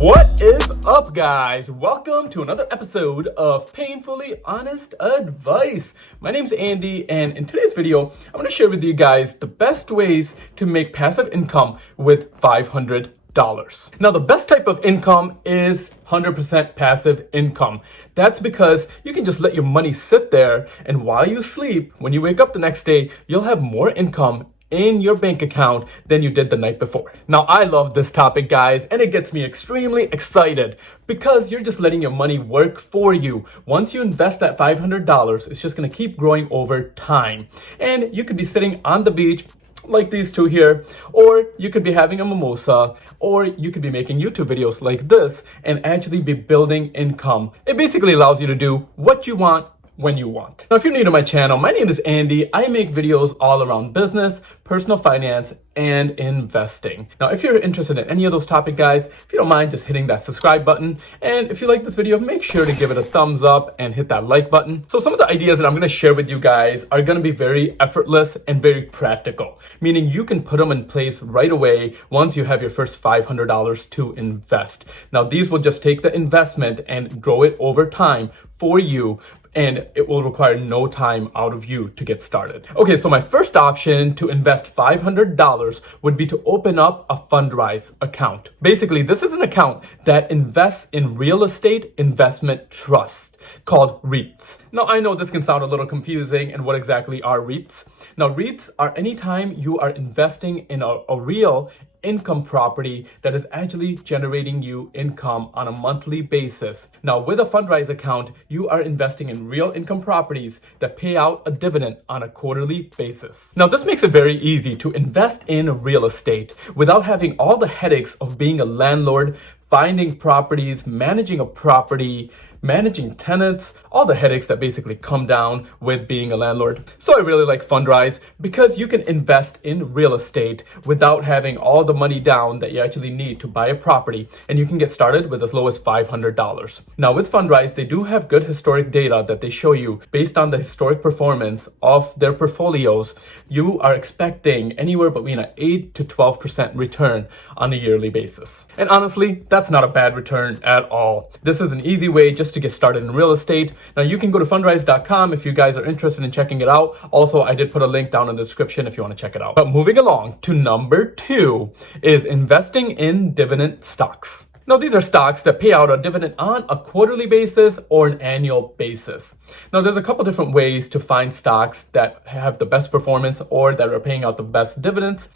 What is up, guys? Welcome to another episode of Painfully Honest Advice. My name's Andy, and in today's video, I'm going to share with you guys the best ways to make passive income with $500. Now, the best type of income is 100% passive income. That's because you can just let your money sit there, and while you sleep, when you wake up the next day, you'll have more income in your bank account than you did the night before. Now, I love this topic, guys, and it gets me extremely excited because you're just letting your money work for you. Once you invest that $500, it's just gonna keep growing over time. And you could be sitting on the beach like these two here, or you could be having a mimosa, or you could be making YouTube videos like this and actually be building income. It basically allows you to do what you want when you want. Now, if you're new to my channel, my name is Andy. I make videos all around business, personal finance, and investing. Now, if you're interested in any of those topics, guys, if you don't mind just hitting that subscribe button, and if you like this video, make sure to give it a thumbs up and hit that like button. So some of the ideas that I'm gonna share with you guys are gonna be very effortless and very practical, meaning you can put them in place right away once you have your first $500 to invest. Now, these will just take the investment and grow it over time for you, and it will require no time out of you to get started. Okay, so my first option to invest $500 would be to open up a Fundrise account. Basically, this is an account that invests in real estate investment trusts called REITs. Now, I know this can sound a little confusing, and what exactly are REITs? Now, REITs are anytime you are investing in a real income property that is actually generating you income on a monthly basis. Now, with a Fundrise account, you are investing in real income properties that pay out a dividend on a quarterly basis. Now, this makes it very easy to invest in real estate without having all the headaches of being a landlord, finding properties, managing a property, managing tenants, all the headaches that basically come down with being a landlord. So I really like Fundrise because you can invest in real estate without having all the money down that you actually need to buy a property, and you can get started with as low as $500. Now, with Fundrise, they do have good historic data that they show you based on the historic performance of their portfolios. You are expecting anywhere between an 8 to 12% return on a yearly basis. And honestly, that's not a bad return at all. This is an easy way just to get started in real estate. Now, you can go to fundrise.com if you guys are interested in checking it out. Also, I did put a link down in the description if you want to check it out. But moving along to number 2 is investing in dividend stocks. Now, these are stocks that pay out a dividend on a quarterly basis or an annual basis. Now, there's a couple different ways to find stocks that have the best performance or that are paying out the best dividends.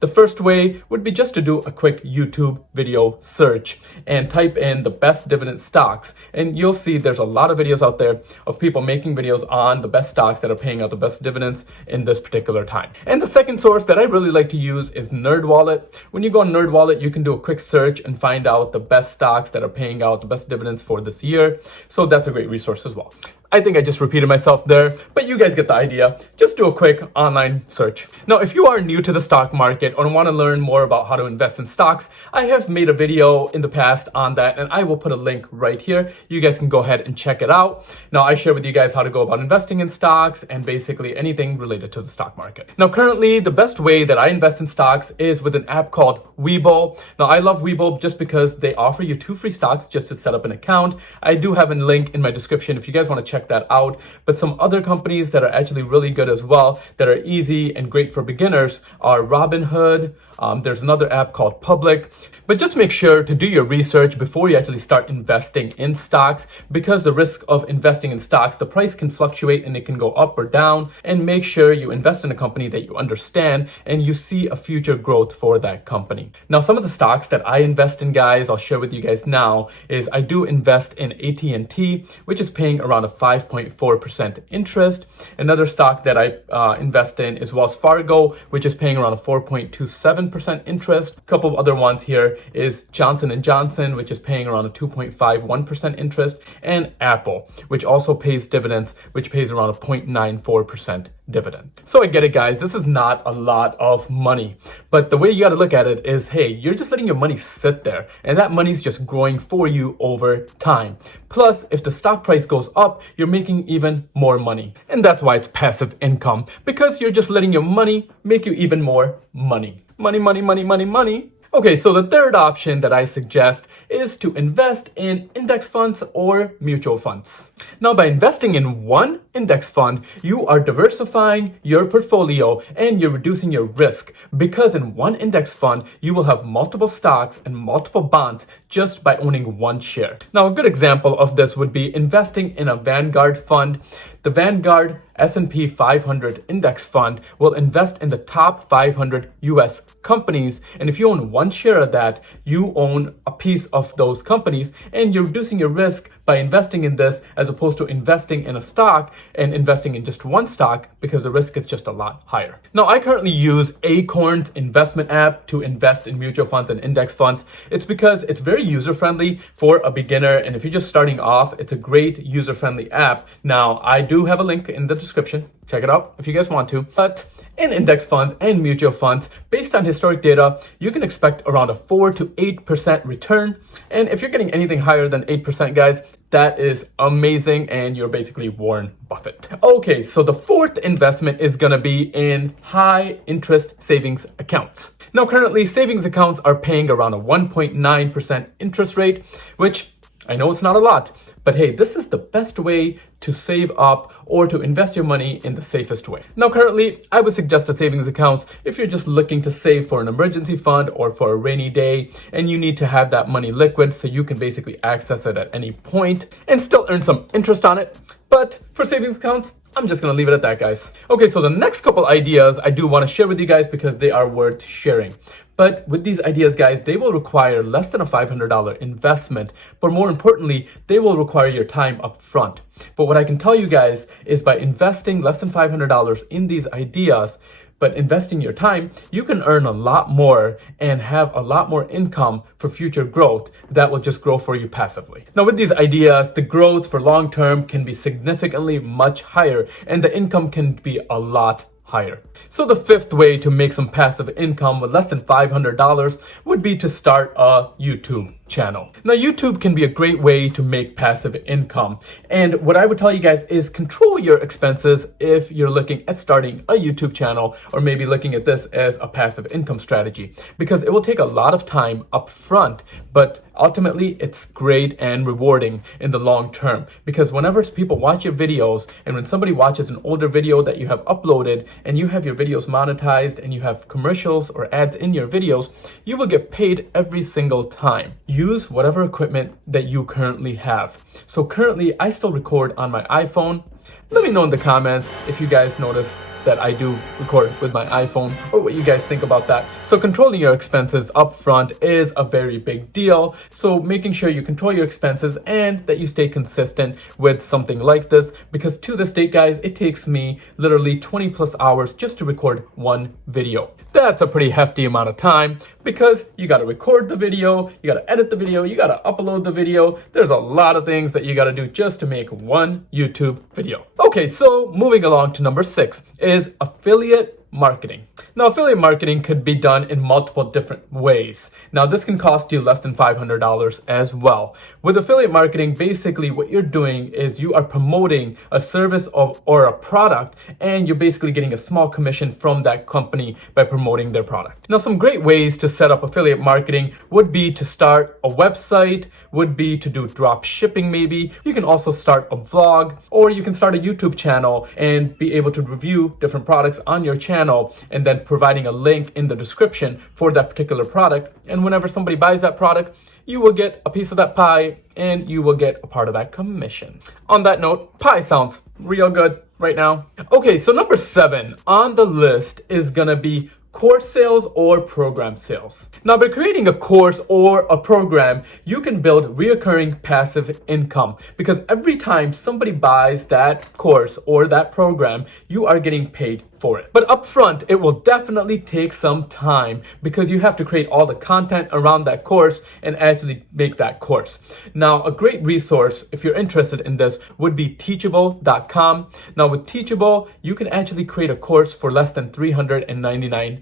The first way would be just to do a quick YouTube video search and type in the best dividend stocks. And you'll see there's a lot of videos out there of people making videos on the best stocks that are paying out the best dividends in this particular time. And the second source that I really like to use is NerdWallet. When you go on NerdWallet, you can do a quick search and find out the best stocks that are paying out the best dividends for this year. So that's a great resource as well. I think I just repeated myself there, but you guys get the idea. Just do a quick online search. Now, if you are new to the stock market or want to learn more about how to invest in stocks, I have made a video in the past on that, and I will put a link right here. You guys can go ahead and check it out. Now, I share with you guys how to go about investing in stocks and basically anything related to the stock market. Now, currently, the best way that I invest in stocks is with an app called Webull. Now, I love Webull just because they offer you 2 free stocks just to set up an account. I do have a link in my description if you guys want to check that out. But some other companies that are actually really good as well, that are easy and great for beginners, are Robinhood. There's another app called Public. But just make sure to do your research before you actually start investing in stocks, because the risk of investing in stocks, the price can fluctuate and it can go up or down. And make sure you invest in a company that you understand and you see a future growth for that company. Now, some of the stocks that I invest in, guys, I'll share with you guys now, is I do invest in At&t, which is paying around a 5.4% interest. Another stock that I invest in is WellsFargo, which is paying around a 4.27% interest. A couple of other ones here is Johnson & Johnson, which is paying around a 2.51% interest, and Apple, which also pays dividends, which pays around a 0.94% dividend. So I get it, guys, this is not a lot of money, but the way you got to look at it is, hey, you're just letting your money sit there, and that money's just growing for you over time. Plus, if the stock price goes up, you're making even more money. And that's why it's passive income, because you're just letting your money make you even more money. Money, money, money, money, money. Okay, so the third option that I suggest is to invest in index funds or mutual funds. Now, by investing in one index fund, you are diversifying your portfolio and you're reducing your risk, because in one index fund, you will have multiple stocks and multiple bonds just by owning one share. Now, a good example of this would be investing in a Vanguard fund. The Vanguard S&P 500 index fund will invest in the top 500 US companies. And if you own one share of that, you own a piece of those companies, and you're reducing your risk by investing in this as opposed to investing in a stock and investing in just one stock, because the risk is just a lot higher. Now, I currently use Acorn's investment app to invest in mutual funds and index funds. It's because it's very user-friendly for a beginner, and if you're just starting off, it's a great user-friendly app. Now, I do have a link in the description. Check it out if you guys want to. But in index funds and mutual funds, based on historic data, you can expect around a 4 to 8% return. And if you're getting anything higher than 8%, guys, that is amazing, and you're basically Warren Buffett. Okay, so the fourth investment is gonna be in high interest savings accounts. Now, currently, savings accounts are paying around a 1.9% interest rate, which I know it's not a lot, but hey, this is the best way to save up or to invest your money in the safest way. Now, currently, I would suggest a savings account if you're just looking to save for an emergency fund or for a rainy day, and you need to have that money liquid so you can basically access it at any point and still earn some interest on it. But for savings accounts, I'm just gonna leave it at that, guys. Okay, so the next couple ideas I do wanna share with you guys because they are worth sharing. But with these ideas, guys, they will require less than a $500 investment, but more importantly, they will require your time up front. But what I can tell you guys is by investing less than $500 in these ideas, but investing your time, you can earn a lot more and have a lot more income for future growth that will just grow for you passively. Now, with these ideas, the growth for long term can be significantly much higher, and the income can be a lot higher. So the fifth way to make some passive income with less than $500 would be to start a YouTube channel. Now, YouTube can be a great way to make passive income. And what I would tell you guys is control your expenses if you're looking at starting a YouTube channel, or maybe looking at this as a passive income strategy, because it will take a lot of time up front, but ultimately it's great and rewarding in the long term. Because whenever people watch your videos, and when somebody watches an older video that you have uploaded and you have your videos monetized and you have commercials or ads in your videos, you will get paid every single time. Use whatever equipment that you currently have. So currently, I still record on my iPhone. Let me know in the comments if you guys notice that I do record with my iPhone, or what you guys think about that. So controlling your expenses up front is a very big deal. So making sure you control your expenses and that you stay consistent with something like this, because to this date, guys, it takes me literally 20 plus hours just to record one video. That's a pretty hefty amount of time, because you gotta record the video, you gotta edit the video, you gotta upload the video. There's a lot of things that you gotta do just to make one YouTube video. Okay, so moving along to number 6 is affiliate marketing. Now, affiliate marketing could be done in multiple different ways. Now, this can cost you less than $500 as well. With affiliate marketing, basically what you're doing is you are promoting a service or a product, and you're basically getting a small commission from that company by promoting their product. Now, some great ways to set up affiliate marketing would be to start a website, would be to do drop shipping maybe. You can also start a vlog, or you can start a YouTube channel and be able to review different products on your channel, and then providing a link in the description for that particular product. And whenever somebody buys that product, you will get a piece of that pie, and you will get a part of that commission. On that note, pie sounds real good right now. Okay, so number 7 on the list is gonna be course sales or program sales. Now, by creating a course or a program, you can build reoccurring passive income, because every time somebody buys that course or that program, you are getting paid for it. But upfront, it will definitely take some time, because you have to create all the content around that course and actually make that course. Now, a great resource, if you're interested in this, would be teachable.com. Now, with Teachable, you can actually create a course for less than $399.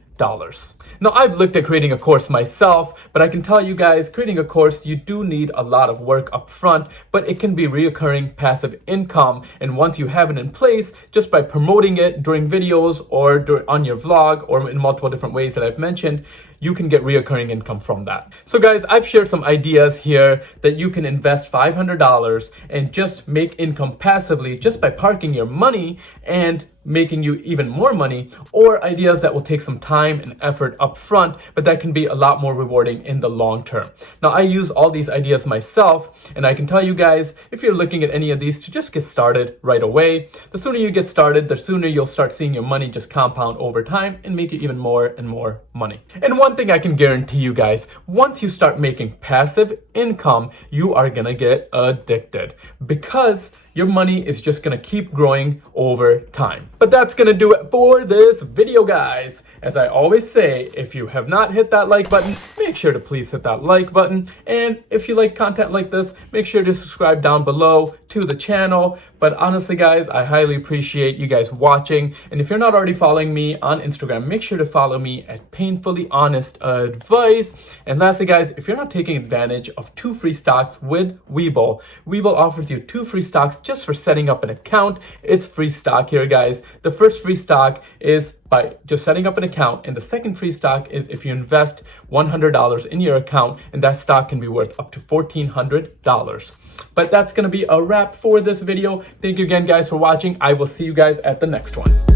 Now, I've looked at creating a course myself, but I can tell you guys, creating a course, you do need a lot of work up front, but it can be reoccurring passive income. And once you have it in place, just by promoting it during videos or on your vlog or in multiple different ways that I've mentioned, you can get reoccurring income from that. So guys, I've shared some ideas here that you can invest $500 and just make income passively just by parking your money and making you even more money, or ideas that will take some time and effort up front, but that can be a lot more rewarding in the long term. Now, I use all these ideas myself, and I can tell you guys, if you're looking at any of these, to just get started right away. The sooner you get started, the sooner you'll start seeing your money just compound over time and make you even more and more money. And one thing I can guarantee you guys, once you start making passive income, you are gonna get addicted, because your money is just gonna keep growing over time. But that's gonna do it for this video, guys. As I always say, if you have not hit that like button, make sure to please hit that like button. And if you like content like this, make sure to subscribe down below to the channel. But honestly, guys, I highly appreciate you guys watching. And if you're not already following me on Instagram, make sure to follow me at Painfully Honest Advice. And lastly, guys, if you're not taking advantage of 2 free stocks with Webull offers you 2 free stocks just for setting up an account. It's free stock here, guys. The first free stock is by just setting up an account, and the second free stock is if you invest $100 in your account, and that stock can be worth up to $1,400. But that's gonna be a wrap for this video. Thank you again, guys, for watching. I will see you guys at the next one.